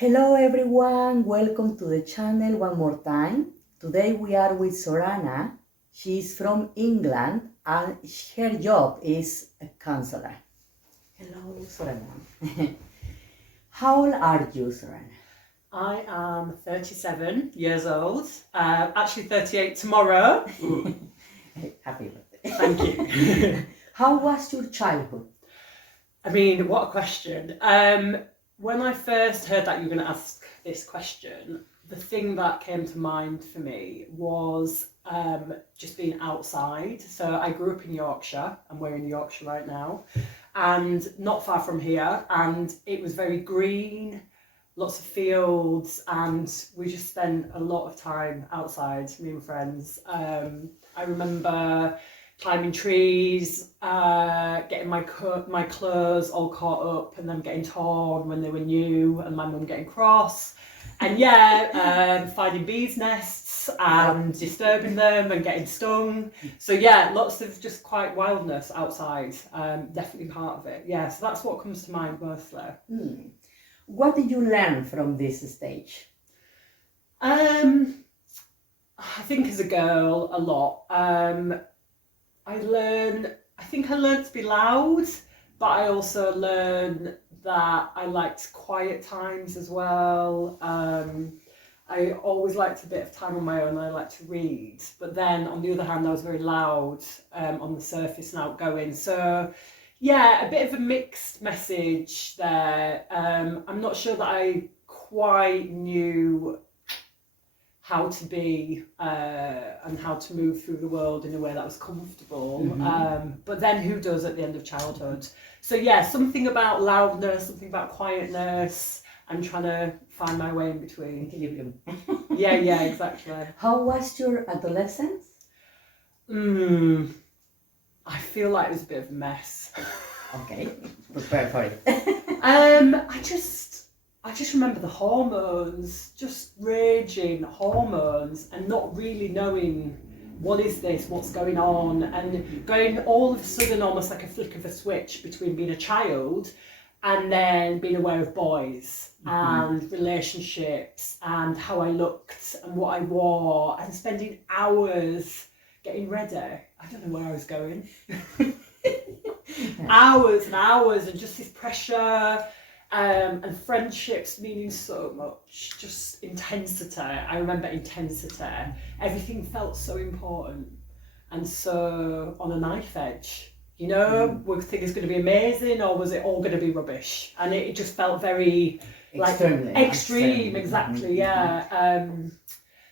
Hello everyone, welcome to the channel one more time. Today we are with Sorana. She's from England and her job is a counselor. Hello Sorana. How old are you, Sorana? I am 37 years old, actually 38 tomorrow. Happy birthday. Thank you. How was your childhood? I mean, what a question. When I first heard that you were going to ask this question, the thing that came to mind for me was just being outside. So I grew up in Yorkshire, and we're in Yorkshire right now, and not far from here, and it was very green, lots of fields, and we just spent a lot of time outside, me and friends. I remember climbing trees, getting my clothes all caught up and then getting torn when they were new, and my mum getting cross, and finding bees' nests and disturbing them and getting stung. So yeah, lots of just quite wildness outside, definitely part of it. Yeah, so that's what comes to mind mostly. What did you learn from this stage? I think as a girl, a lot. I think I learned to be loud, but I also learned that I liked quiet times as well. I always liked a bit of time on my own. I liked to read, but then on the other hand, I was very loud on the surface and outgoing. So yeah, a bit of a mixed message there. I'm not sure that I quite knew how to be and how to move through the world in a way that was comfortable. But then who does at the end of childhood? So yeah, something about loudness, something about quietness, and trying to find my way in between. Equilibrium. Yeah, exactly. How was your adolescence? I feel like it was a bit of a mess. Okay, prepare for it. I just remember the hormones, just raging hormones, and not really knowing what is this, what's going on, and going all of a sudden almost like a flick of a switch between being a child and then being aware of boys and relationships and how I looked and what I wore, and spending hours getting ready. I don't know where I was going. Hours and hours, and just this pressure. And friendships meaning so much, just intensity. I remember intensity. Everything felt so important and so on a knife edge. You know, was things going to be amazing, or was it all going to be rubbish? And it just felt very extreme, exactly. Yeah.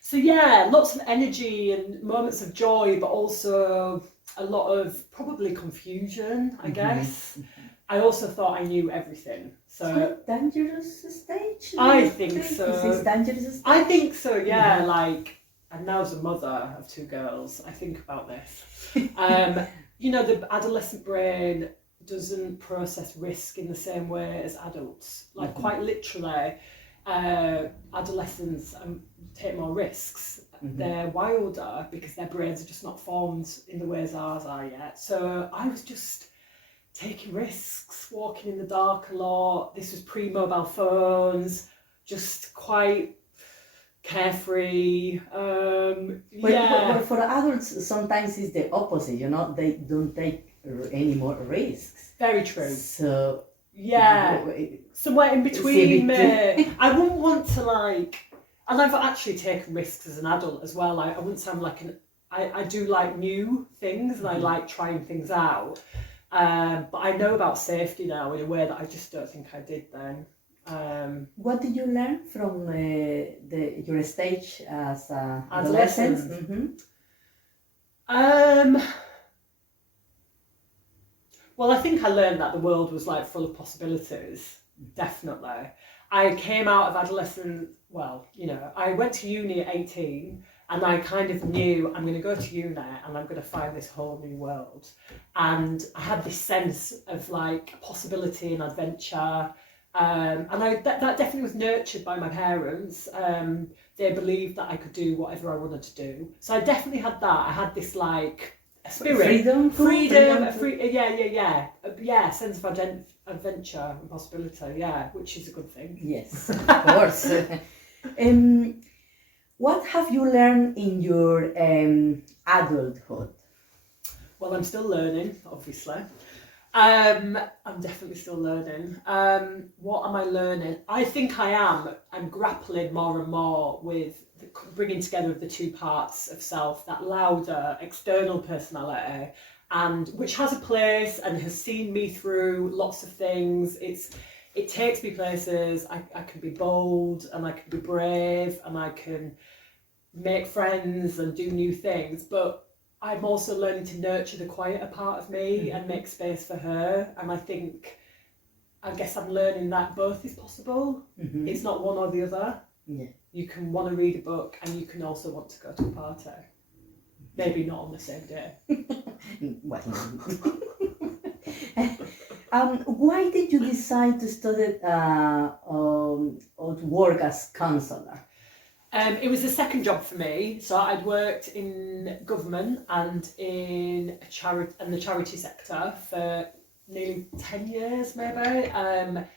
So yeah, lots of energy and moments of joy, but also a lot of probably confusion, I guess. I also thought I knew everything. So dangerous stage? I think so. Is this dangerous stage? I think so, yeah. And now as a mother of two girls, I think about this. You know, the adolescent brain doesn't process risk in the same way as adults. Quite literally, adolescents take more risks. They're wilder because their brains are just not formed in the ways ours are yet. So I was just taking risks, walking in the dark a lot. This was pre-mobile phones, just quite carefree. But for adults, sometimes it's the opposite, you know, they don't take any more risks. Very true. So, yeah, somewhere in between. I wouldn't want to and I've actually taken risks as an adult as well. I wouldn't say I'm I do like new things, and I like trying things out. But I know about safety now in a way that I just don't think I did then. What did you learn from your stage as adolescent? Well, I think I learned that the world was full of possibilities, definitely. I came out of adolescence, I went to uni at 18, and I kind of knew I'm going to go to uni and I'm going to find this whole new world. And I had this sense of possibility and adventure. And that definitely was nurtured by my parents. They believed that I could do whatever I wanted to do. So I definitely had that. I had this a spirit, freedom, sense of adventure and possibility, yeah, which is a good thing. Yes, of course. What have you learned in your adulthood? Well, I'm still learning, obviously. I'm definitely still learning. What am I learning? I think I'm grappling more and more with bringing together of the two parts of self, that louder external personality, and which has a place and has seen me through lots of things. It takes me places. I can be bold and I can be brave and I can make friends and do new things, but I'm also learning to nurture the quieter part of me and make space for her. And I guess I'm learning that both is possible. It's not one or the other. Yeah. You can want to read a book and you can also want to go to a party. Maybe not on the same day. Well, why did you decide to study or to work as counsellor? It was the second job for me. So I'd worked in government and in the charity sector for nearly 10 years, maybe,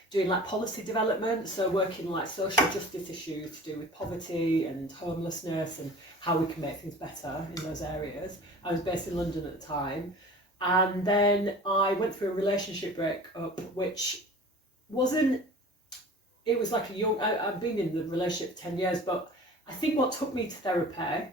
doing like policy development. So working like social justice issues to do with poverty and homelessness and how we can make things better in those areas. I was based in London at the time. And then I went through a relationship breakup, which it was like I've been in the relationship for 10 years, but I think what took me to therapy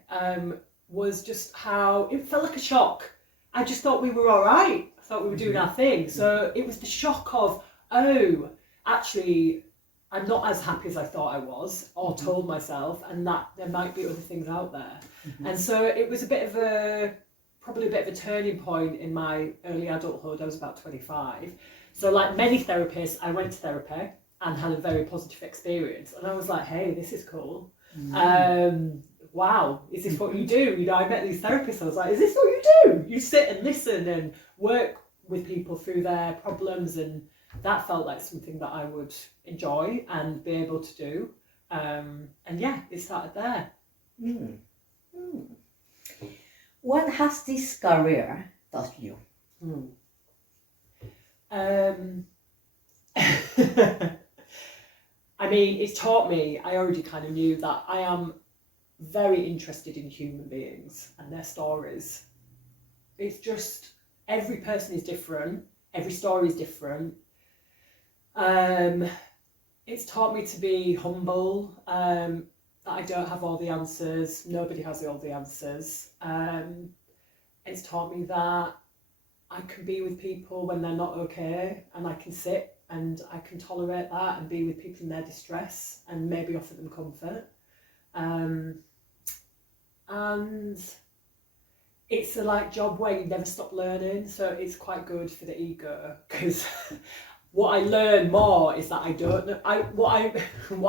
was just how it felt like a shock. I just thought we were all right. I thought we were doing our thing. So it was the shock of, oh, actually, I'm not as happy as I thought I was, or told myself, and that there might be other things out there. And so it was probably a bit of a turning point in my early adulthood. I was about 25. So like many therapists, I went to therapy and had a very positive experience. And I was like, hey, this is cool. Wow, is this what you do? You know, I met these therapists, I was like, is this what you do? You sit and listen and work with people through their problems, and that felt like something that I would enjoy and be able to do. And yeah, it started there. What has this career taught you? I mean, it's taught me, I already kind of knew that I am very interested in human beings and their stories. It's just, every person is different, every story is different. It's taught me to be humble, that I don't have all the answers, nobody has all the answers. It's taught me that I can be with people when they're not okay, and I can sit and I can tolerate that and be with people in their distress and maybe offer them comfort. And it's a job where you never stop learning, so it's quite good for the ego, because what I learn more is that I don't know. What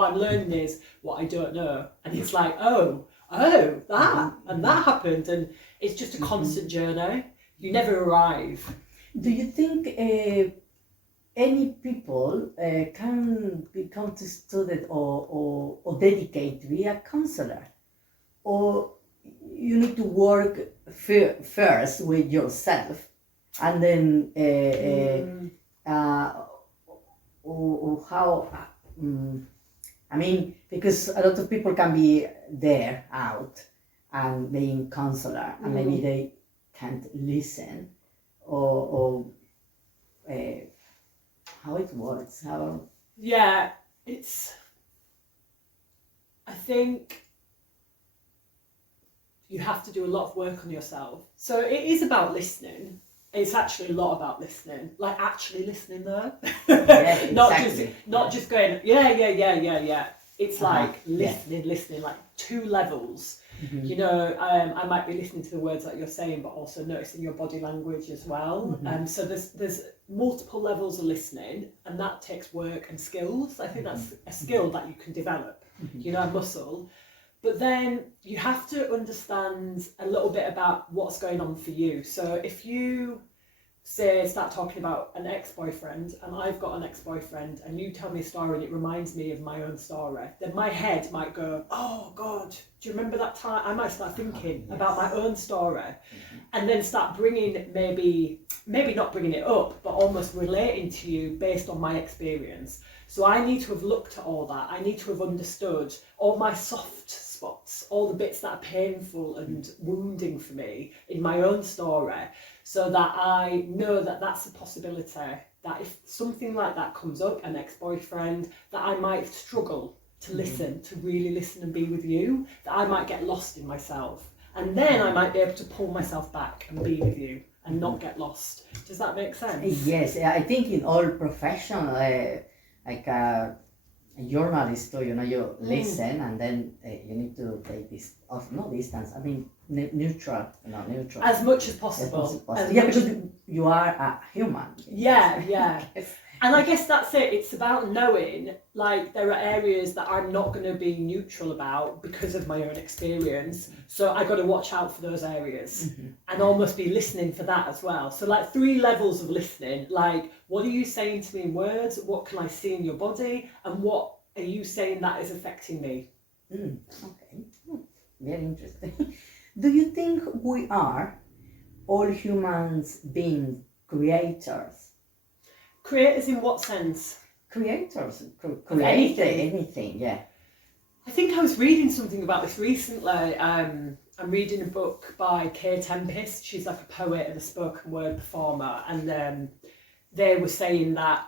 I'm learning is what I don't know, and it's like, oh, that and that happened, and it's just a constant journey. You never arrive. Do you think any people can become to student or dedicate to be a counselor, or you need to work first with yourself and then or how I mean, because a lot of people can be there out and being counselor and maybe they can't listen or how it works, how... Yeah, I think you have to do a lot of work on yourself. So it is about listening. It's actually a lot about listening, like actually listening though. Yeah, exactly. not just going, yeah. It's like listening, like two levels. You know, I might be listening to the words that you're saying, but also noticing your body language as well. So there's multiple levels of listening, and that takes work and skills. I think that's a skill that you can develop, you know, a muscle. But then you have to understand a little bit about what's going on for you. So say, start talking about an ex-boyfriend, and I've got an ex-boyfriend, and you tell me a story and it reminds me of my own story, then my head might go, oh God, do you remember that time? I might start thinking about my own story, and then start bringing, maybe not bringing it up, but almost relating to you based on my experience. So I need to have looked at all that. I need to have understood all my soft spots, all the bits that are painful and wounding for me in my own story, so that I know that that's a possibility, that if something like that comes up, an ex-boyfriend, that I might struggle to listen, to really listen and be with you, that I might get lost in myself. And then I might be able to pull myself back and be with you and not get lost. Does that make sense? Yes, I think in all profession, like a journalist, you listen and then you need to take this off, no distance, I mean neutral. As much as possible. Because you are a human. Yeah. Yes. And I guess that's it. It's about knowing, like, there are areas that I'm not going to be neutral about because of my own experience. So I got to watch out for those areas and almost be listening for that as well. So like 3 levels of listening, like, what are you saying to me in words? What can I see in your body? And what are you saying that is affecting me? Okay, very interesting. Do you think we are all humans being creators? Creators in what sense? Creators, create anything, yeah. I think I was reading something about this recently. I'm reading a book by Kay Tempest. She's like a poet and a spoken word performer, and they were saying that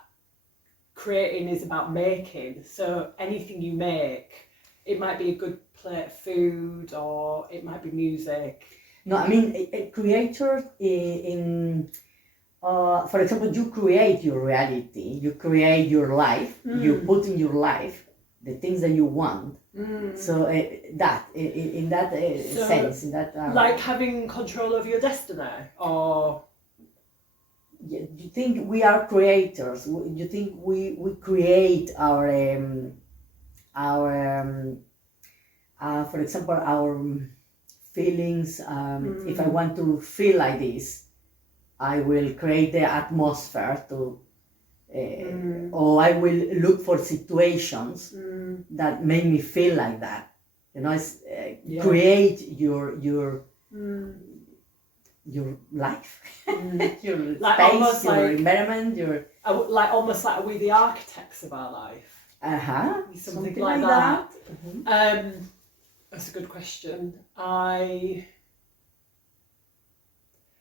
creating is about making. So anything you make, it might be a good plate of food, or it might be music. No, I mean a creator for example, you create your reality, you create your life, you put in your life the things that you want. So that in that sense, in that like having control over your destiny, or you think we are creators? You think we create our for example, our feelings? If I want to feel like this, I will create the atmosphere to, or I will look for situations that make me feel like that. It's create your life, your like space, almost your like, environment, almost like are we the architects of our life? Something like that. That's a good question.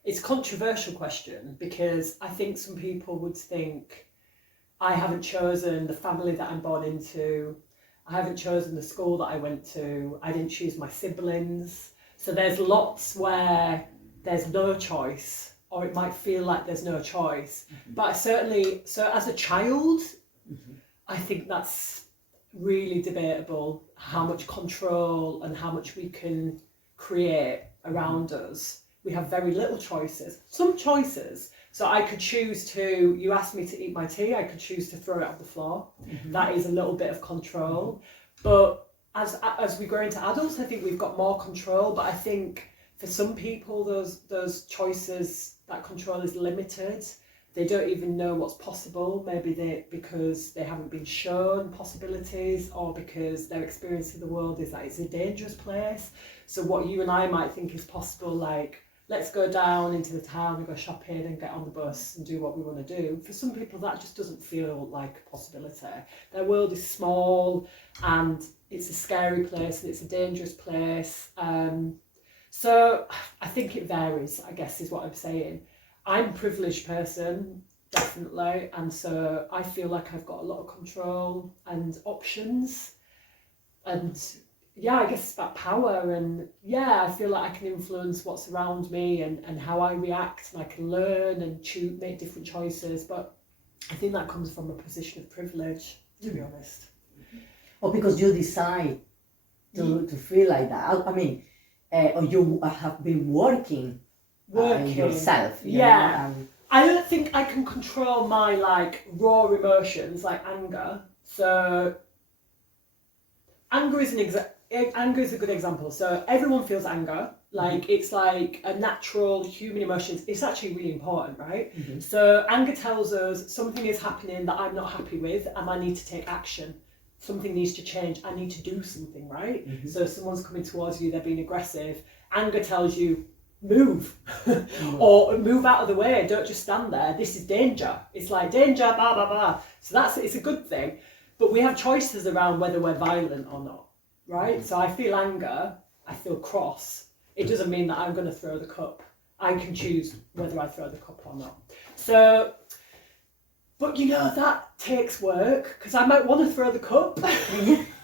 It's a controversial question, because I think some people would think, I haven't chosen the family that I'm born into, I haven't chosen the school that I went to, I didn't choose my siblings. So there's lots where there's no choice, or it might feel like there's no choice. But certainly, so as a child, I think that's really debatable, how much control and how much we can create around us. We have very little choices. Some choices. So I could choose to, you asked me to eat my tea, I could choose to throw it on the floor. That is a little bit of control. But as we grow into adults, I think we've got more control. But I think for some people, those choices, that control is limited. They don't even know what's possible. Maybe because they haven't been shown possibilities, or because their experience of the world is that it's a dangerous place. So what you and I might think is possible, like, let's go down into the town and go shopping and get on the bus and do what we want to do. For some people, that just doesn't feel like a possibility. Their world is small and it's a scary place and it's a dangerous place. So I think it varies, I guess, is what I'm saying. I'm a privileged person, definitely. And so I feel like I've got a lot of control and options. And I guess it's about power, and I feel like I can influence what's around me and how I react, and I can learn and make different choices. But I think that comes from a position of privilege, to be honest. Or because you decide to feel like that. I mean, or you have been working yourself. You know, I don't think I can control my raw emotions like anger. So anger is a good example. So everyone feels anger. Like it's like a natural human emotion. It's actually really important, right? Mm-hmm. So anger tells us something is happening that I'm not happy with and I need to take action. Something needs to change. I need to do something, right? Mm-hmm. So someone's coming towards you, they're being aggressive. Anger tells you, move. Or move out of the way. Don't just stand there. This is danger. It's like danger, blah, blah, blah. So it's a good thing. But we have choices around whether we're violent or not, right? Mm-hmm. So I feel anger, I feel cross. It doesn't mean that I'm going to throw the cup. I can choose whether I throw the cup or not. So, but that takes work because I might want to throw the cup. No,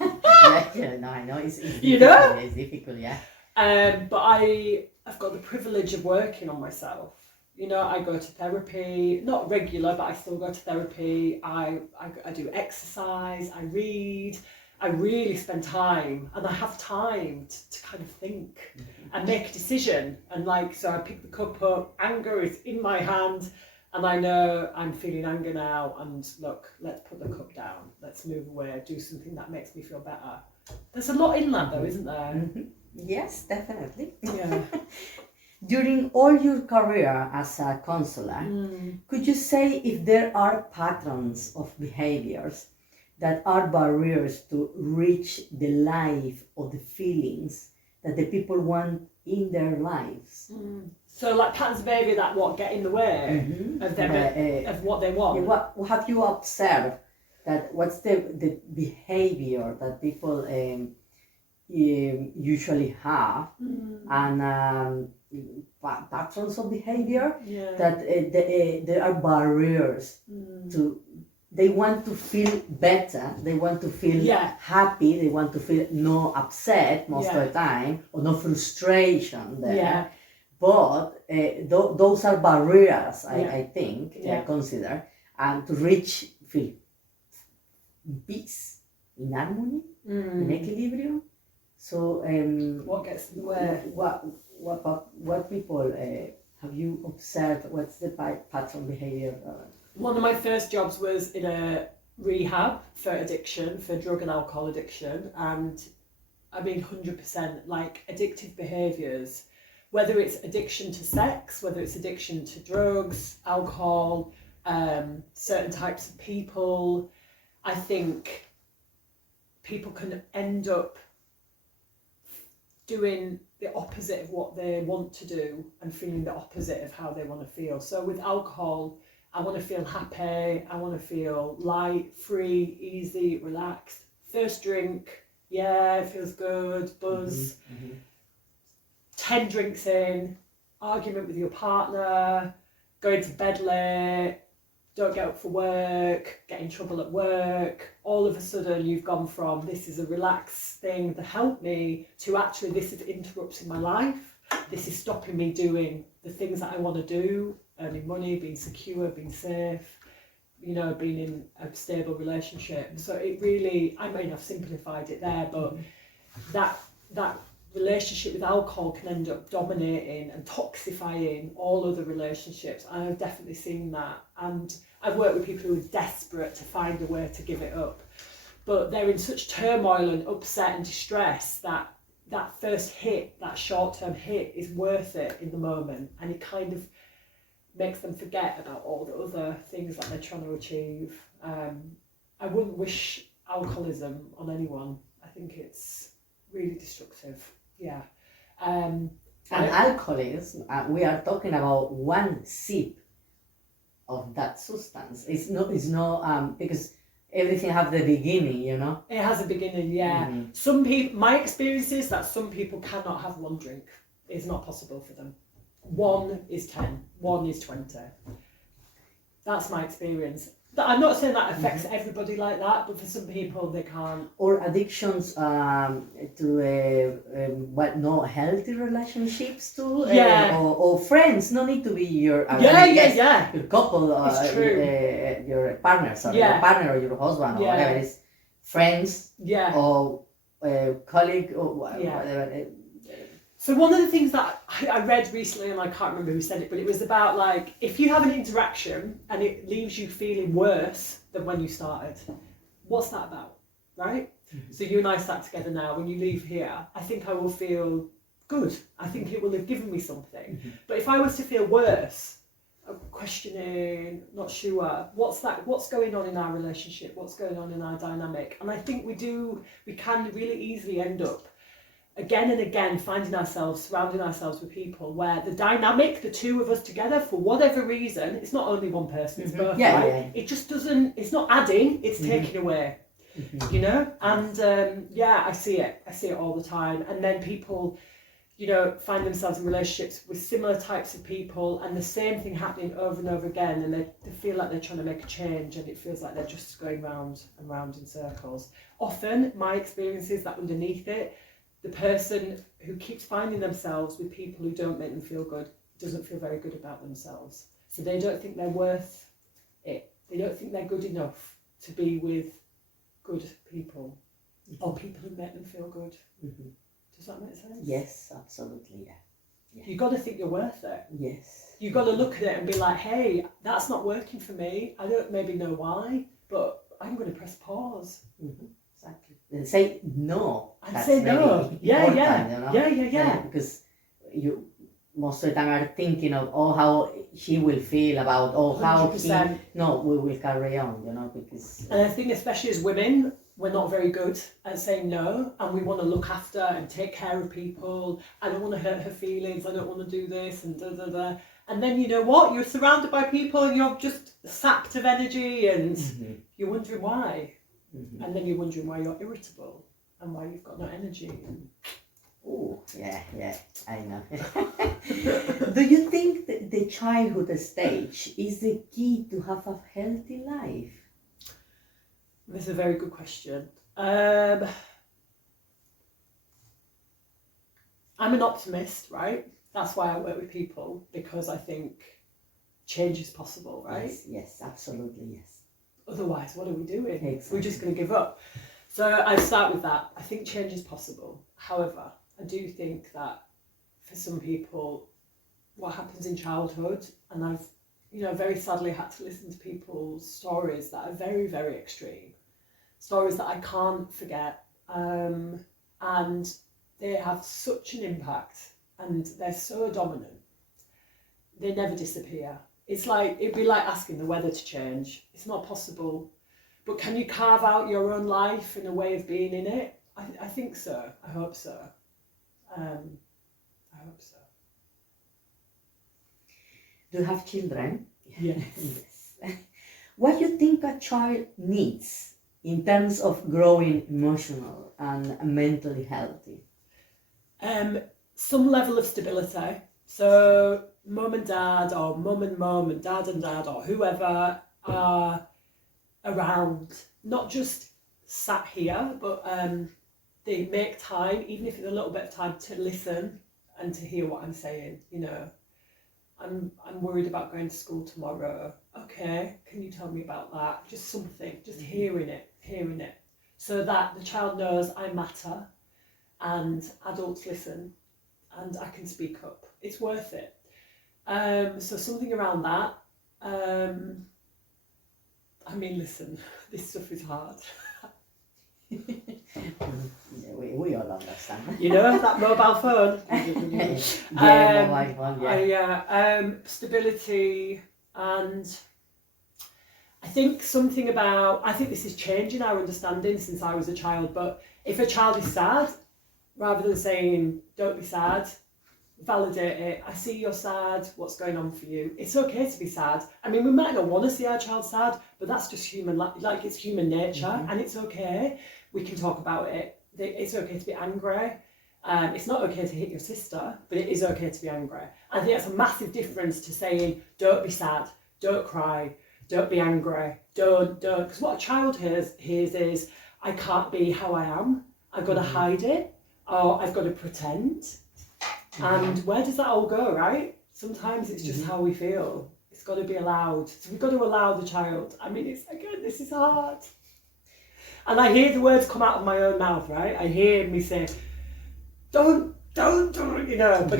I know it's difficult. It's difficult, yeah. But I've got the privilege of working on myself. I go to therapy, not regular, but I still go to therapy. I do exercise, I read. I really spend time, and I have time to kind of think and make a decision. And so I pick the cup up, anger is in my hand, and I know I'm feeling anger now. And look, let's put the cup down. Let's move away, do something that makes me feel better. There's a lot in that though, isn't there? Mm-hmm. Yes, definitely. Yeah. During all your career as a counselor, could you say if there are patterns of behaviors that are barriers to reach the life or the feelings that the people want in their lives? So like patterns of behaviour that get in the way of them of what they want. What have you observed? That what's the behavior that people usually have, and patterns of behavior that there are barriers to. They want to feel better, they want to feel happy, they want to feel no upset most of the time, or no frustration there. Yeah. But those are barriers, I think, I consider, and to reach, feel peace, in harmony, in equilibrium. So, what gets in the way? What people have you observed? What's the pattern behavior? One of my first jobs was in a rehab for addiction, for drug and alcohol addiction, and 100% like addictive behaviours, whether it's addiction to sex, whether it's addiction to drugs, alcohol, certain types of people. I think people can end up doing the opposite of what they want to do and feeling the opposite of how they want to feel. So with alcohol, I want to feel happy, I want to feel light, free, easy, relaxed. First drink, it feels good, buzz. 10 drinks in, argument with your partner, going to bed late, don't get up for work, get in trouble at work. All of a sudden you've gone from this is a relaxed thing to help me to actually this is interrupting my life. This is stopping me doing the things that I want to do, earning money, being secure, being safe, being in a stable relationship. So it really, I've simplified it there, but that relationship with alcohol can end up dominating and toxifying all other relationships. I've definitely seen that, and I've worked with people who are desperate to find a way to give it up, but they're in such turmoil and upset and distress that first hit, that short-term hit, is worth it in the moment, and it kind of makes them forget about all the other things that they're trying to achieve. I wouldn't wish alcoholism on anyone. I think it's really destructive. Yeah. And alcoholism, we are talking about one sip of that substance. It's not because everything has the beginning, It has a beginning, yeah. Some people, my experience is that some people cannot have one drink. It's not possible for them. 1 is 10, 1 is 20. That's my experience. I'm not saying that affects everybody like that, but for some people they can't. Or addictions to no healthy relationships too. Or friends. No need to be your your couple or your partner, your partner or your husband or whatever it is. Friends. Or colleague or whatever. So one of the things that I read recently, and I can't remember who said it, but it was about like, if you have an interaction and it leaves you feeling worse than when you started, what's that about, right? So you and I sat together now, when you leave here, I think I will feel good. I think it will have given me something. Mhm. But if I was to feel worse, I'm questioning, not sure, what's going on in our relationship, what's going on in our dynamic. And I think we can really easily end up again and again surrounding ourselves with people where the dynamic, the two of us together, for whatever reason, it's not only one person, it's both, right? It just doesn't, it's not adding, it's taking away, you know? And I see it all the time. And then people, you know, find themselves in relationships with similar types of people and the same thing happening over and over again, and they feel like they're trying to make a change, and it feels like they're just going round and round in circles. Often my experience is that underneath it, the person who keeps finding themselves with people who don't make them feel good doesn't feel very good about themselves. So they don't think they're worth it. They don't think they're good enough to be with good people, or people who make them feel good. Mm-hmm. Does that make sense? Yes, absolutely, yeah. You've got to think you're worth it. Yes. You've got to look at it and be like, hey, that's not working for me. I don't maybe know why, but I'm going to press pause. Mm-hmm. Exactly. And say no. And say no. Yeah. You know? Yeah. Because you most of the time are thinking of how she will feel about how 100%. we will carry on, you know, because And I think especially as women, we're not very good at saying no, and we want to look after and take care of people. I don't want to hurt her feelings, I don't want to do this and da. And then you know what? You're surrounded by people and you're just sapped of energy, and you're wondering why. And then you're wondering why you're irritable and why you've got no energy. Oh, yeah, I know. Do you think that the childhood stage is the key to have a healthy life? That's a very good question. I'm an optimist, right? That's why I work with people, because I think change is possible, right? Yes, absolutely, yes. Otherwise, what are we doing? Exactly. We're just going to give up. So I start with that. I think change is possible. However, I do think that for some people, what happens in childhood, and I've, you know, very sadly had to listen to people's stories that are very, very extreme, stories that I can't forget, and they have such an impact, and they're so dominant. They never disappear. It's like, it'd be like asking the weather to change. It's not possible. But can you carve out your own life and a way of being in it? I think so. I hope so. I hope so. Do you have children? Yes. Yes. What do you think a child needs in terms of growing emotional and mentally healthy? Some level of stability. So mum and dad, or mum and dad, or whoever are around, not just sat here, but they make time, even if it's a little bit of time, to listen and to hear what I'm saying. You know, I'm worried about going to school tomorrow. Okay, can you tell me about that? Just something, just hearing it, so that the child knows I matter, and adults listen, and I can speak up. It's worth it. So something around that. I mean, listen, this stuff is hard. Yeah, we all understand. You know, that mobile phone. Mobile phone, yeah. Stability, and I think something about, I think this is changing our understanding since I was a child, but if a child is sad, rather than saying, don't be sad, validate it. I see you're sad, what's going on for you? It's okay to be sad. I mean, we might not want to see our child sad, but that's just human, like it's human nature, and it's okay. We can talk about it. It's okay to be angry. It's not okay to hit your sister, but it is okay to be angry. I think that's a massive difference to saying, don't be sad, don't cry, don't be angry, don't. Because what a child hears is, I can't be how I am, I've got to hide it, or I've got to pretend. And where does that all go, right? Sometimes it's just how we feel. It's got to be allowed. So we've got to allow the child. I mean, this is hard. And I hear the words come out of my own mouth, right? I hear me say, don't, you know. But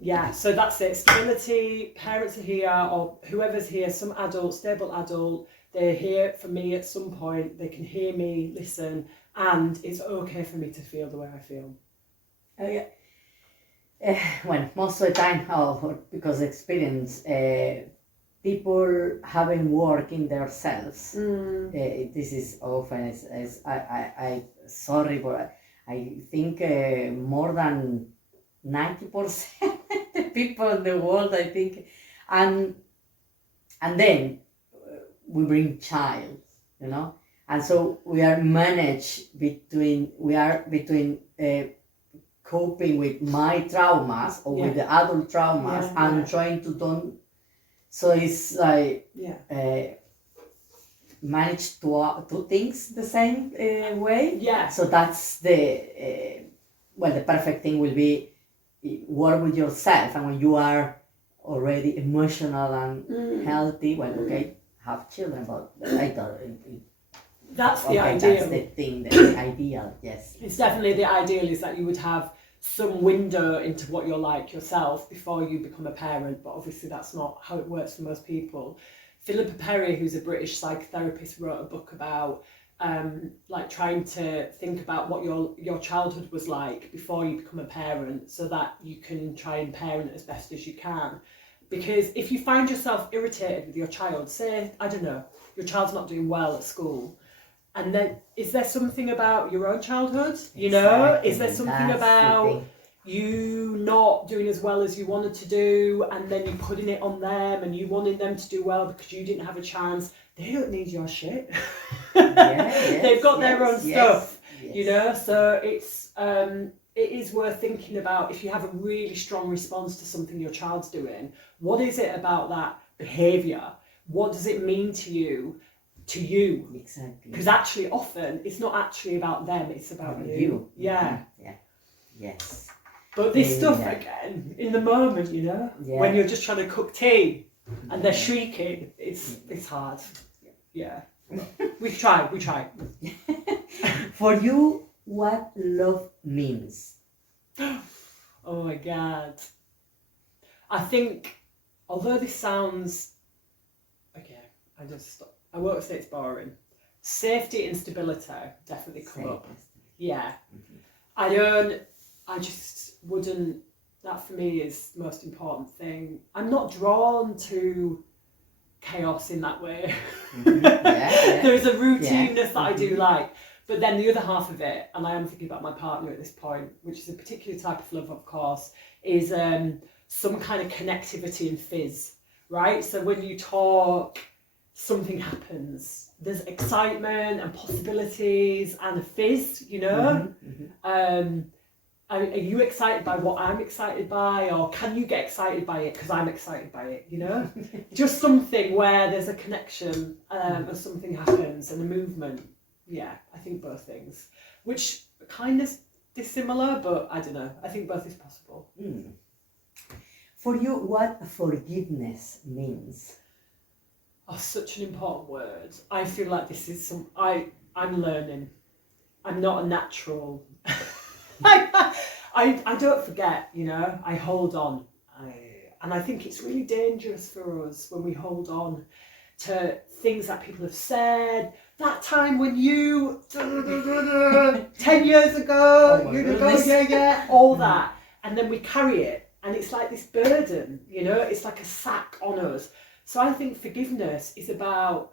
yes. So that's it. Stability, parents are here, or whoever's here, some adult, stable adult, they're here for me at some point. They can hear me, listen, and it's okay for me to feel the way I feel. Well, most of the time, because experience, people haven't worked in themselves. This is often, I sorry, but I think more than 90% the people in the world, I think, and then we bring child, and so we are between coping with my traumas or with the adult traumas and trying to don't. So it's like manage two things the same way. Yeah. So that's the perfect thing will be work with yourself, and when you are already emotional and healthy, have children, but I thought that's the ideal. That's the thing, the ideal, yes. It's definitely the ideal is that you would have some window into what you're like yourself before you become a parent, but obviously that's not how it works for most people. Philippa Perry, who's a British psychotherapist, wrote a book about like trying to think about what your childhood was like before you become a parent, so that you can try and parent as best as you can. Because if you find yourself irritated with your child, say, I don't know, your child's not doing well at school, and then is there something about your own childhood? You know, is there something about you not doing as well as you wanted to do, and then you putting it on them and you wanting them to do well because you didn't have a chance? They don't need your shit. They've got their own stuff, you know. So it is worth thinking about. If you have a really strong response to something your child's doing, what is it about that behaviour? What does it mean to you? Exactly. Because actually often it's not actually about them, it's about you. Yeah. Yes. But this stuff again, in the moment, you know, when you're just trying to cook tea and they're shrieking, it's hard. Yeah. we try. For you, what love means? Oh my God. I think, although this sounds, I won't say it's boring. Safety and stability definitely come up. Yeah. I just wouldn't, that for me is the most important thing. I'm not drawn to chaos in that way. There is a routineness that I do like. But then the other half of it, and I am thinking about my partner at this point, which is a particular type of love, of course, is some kind of connectivity and fizz, right? So when you talk, something happens. There's excitement and possibilities and a fizz, you know? Are you excited by what I'm excited by, or can you get excited by it because I'm excited by it, you know? Just something where there's a connection and something happens and a movement. Yeah, I think both things, which are kind of dissimilar, but I don't know. I think both is possible. For you, what forgiveness means? Oh, such an important word. I feel like this is I'm learning. I'm not a natural. I don't forget, you know, I hold on. And I think it's really dangerous for us when we hold on to things that people have said. That time when you, 10 years ago, all that. And then we carry it. And it's like this burden, you know, it's like a sack on us. So I think forgiveness is about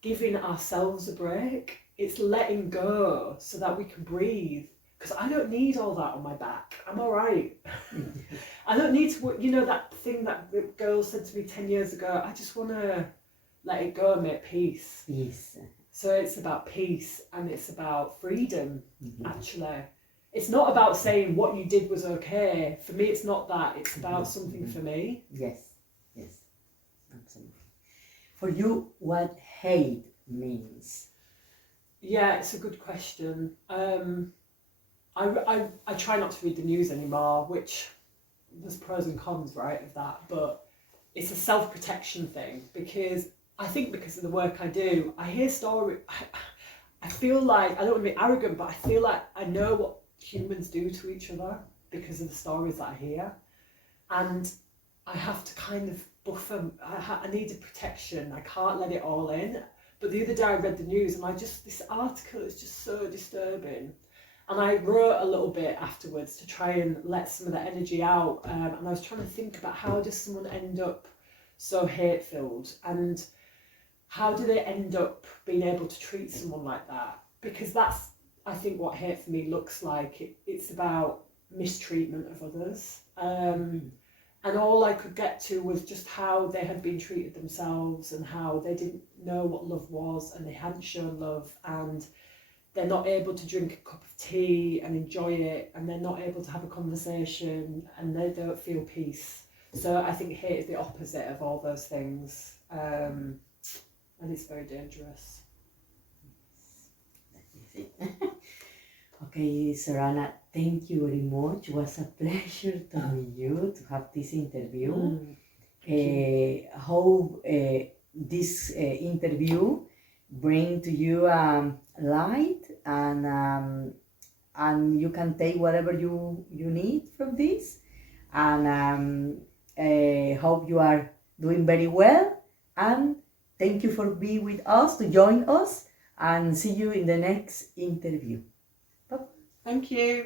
giving ourselves a break. It's letting go so that we can breathe. Because I don't need all that on my back. I'm all right. I don't need to, you know, that thing that the girl said to me 10 years ago, I just want to let it go and make peace. So it's about peace and it's about freedom, actually. It's not about saying what you did was okay. For me, it's not that. It's about something for me. Yes, absolutely. For you, what hate means? Yeah, it's a good question. I try not to read the news anymore, which there's pros and cons, right, of that. But it's a self-protection thing because I think because of the work I do, I hear stories. I feel like, I don't want to be arrogant, but I feel like I know what humans do to each other because of the stories that I hear. And I have to kind of buffer. I need a protection. I can't let it all in. But the other day I read the news and this article is just so disturbing. And I wrote a little bit afterwards to try and let some of that energy out. And I was trying to think about how does someone end up so hate-filled, and how do they end up being able to treat someone like that? Because that's, I think, what hate for me looks like. It's about mistreatment of others. And all I could get to was just how they had been treated themselves, and how they didn't know what love was, and they hadn't shown love, and they're not able to drink a cup of tea and enjoy it, and they're not able to have a conversation, and they don't feel peace. So I think hate is the opposite of all those things, and it's very dangerous. Okay, Sorana, thank you very much. It was a pleasure to meet you, to have this interview. Hope this interview bring to you light, and you can take whatever you need from this, and hope you are doing very well, and thank you for being with us, to join us, and see you in the next interview. Thank you.